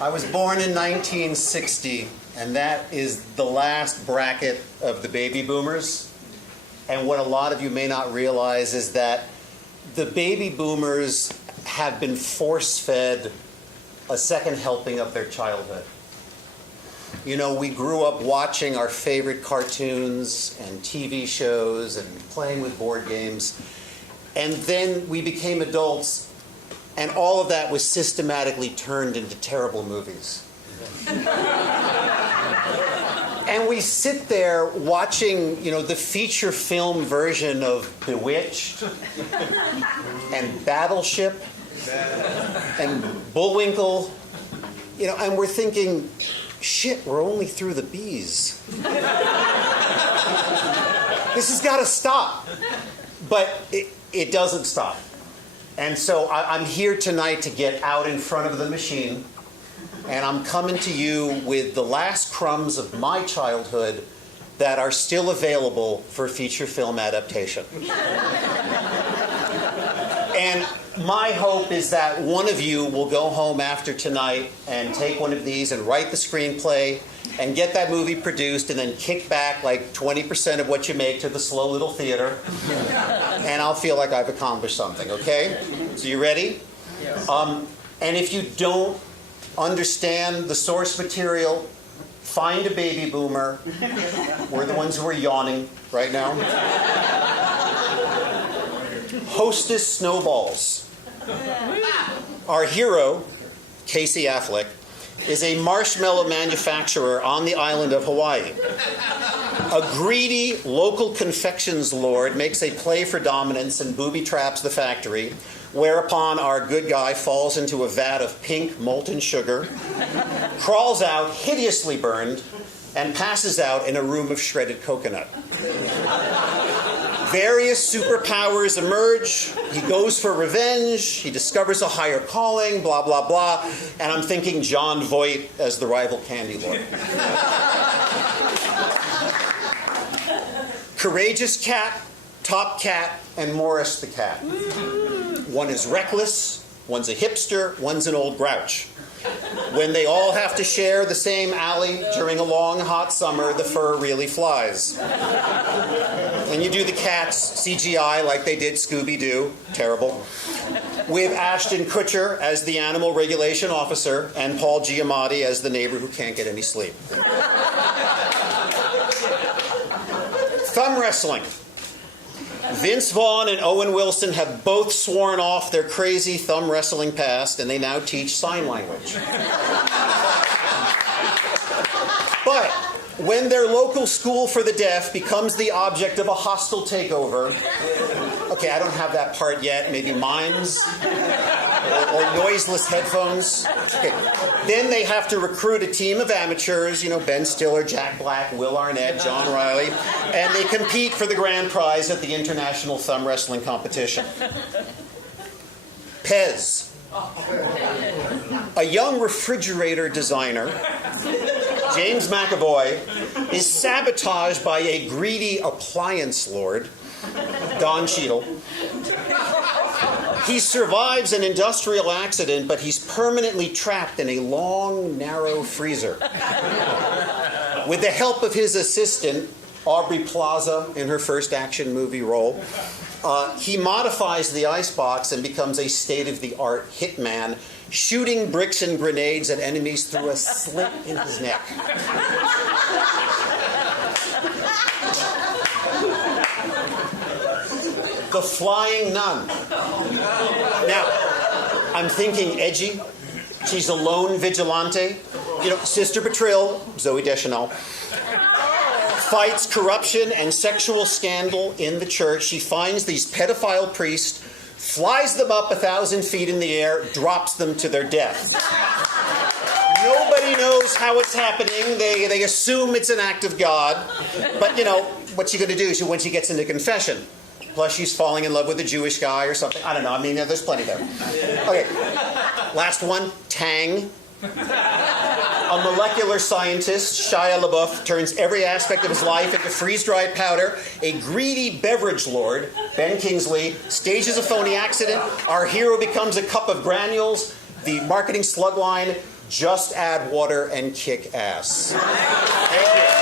I was born in 1960, and that is the last bracket of the baby boomers. And what a lot of you may not realize is that the baby boomers have been force-fed a second helping of their childhood. You know, we grew up watching our favorite cartoons and TV shows and playing with board games. And then we became adults, and all of that was systematically turned into terrible movies. And we sit there watching, you know, the feature film version of Bewitched and Battleship and Bullwinkle, you know, and we're thinking, shit, we're only through the B's. This has got to stop. But it doesn't stop. And so I'm here tonight to get out in front of the machine, and I'm coming to you with the last crumbs of my childhood that are still available for feature film adaptation. And my hope is that one of you will go home after tonight and take one of these and write the screenplay and get that movie produced and then kick back like 20% of what you make to the slow little theater. And I'll feel like I've accomplished something, okay? So you ready? Yes. And if you don't understand the source material, find a baby boomer. We're the ones who are yawning right now. Hostess Snowballs. Our hero, Casey Affleck, is a marshmallow manufacturer on the island of Hawaii. A greedy local confections lord makes a play for dominance and booby traps the factory, whereupon our good guy falls into a vat of pink molten sugar, crawls out hideously burned, and passes out in a room of shredded coconut. Various superpowers emerge. He goes for revenge. He discovers a higher calling, blah, blah, blah. And I'm thinking John Voight as the rival candy lord. Courageous Cat, Top Cat, and Morris the Cat. One is reckless, one's a hipster, one's an old grouch. When they all have to share the same alley during a long, hot summer, the fur really flies. And you do the cats CGI like they did Scooby-Doo. Terrible. With Ashton Kutcher as the animal regulation officer and Paul Giamatti as the neighbor who can't get any sleep. Thumb wrestling. Vince Vaughn and Owen Wilson have both sworn off their crazy thumb wrestling past, and they now teach sign language. But when their local school for the deaf becomes the object of a hostile takeover, okay, I don't have that part yet, maybe mimes or noiseless headphones. Okay. Then they have to recruit a team of amateurs, you know, Ben Stiller, Jack Black, Will Arnett, John Riley, and they compete for the grand prize at the International Thumb Wrestling Competition. Pez. A young refrigerator designer, James McAvoy, is sabotaged by a greedy appliance lord, Don Cheadle. He survives an industrial accident, but he's permanently trapped in a long, narrow freezer. With the help of his assistant, Aubrey Plaza, in her first action movie role, he modifies the icebox and becomes a state-of-the-art hitman, shooting bricks and grenades at enemies through a slit in his neck. The Flying Nun. Now, I'm thinking edgy. She's a lone vigilante. You know, Sister Betrayal, Zooey Deschanel, fights corruption and sexual scandal in the church. She finds these pedophile priests, flies them up 1,000 feet in the air, drops them to their death. Nobody knows how it's happening. They assume it's an act of God. But, you know, what's she going to do when she gets into confession? Plus, she's falling in love with a Jewish guy or something. I don't know. I mean, there's plenty there. Okay. Last one, Tang. A molecular scientist, Shia LaBeouf, turns every aspect of his life into freeze-dried powder. A greedy beverage lord, Ben Kingsley, stages a phony accident. Our hero becomes a cup of granules. The marketing slugline, just add water and kick ass. Thank you.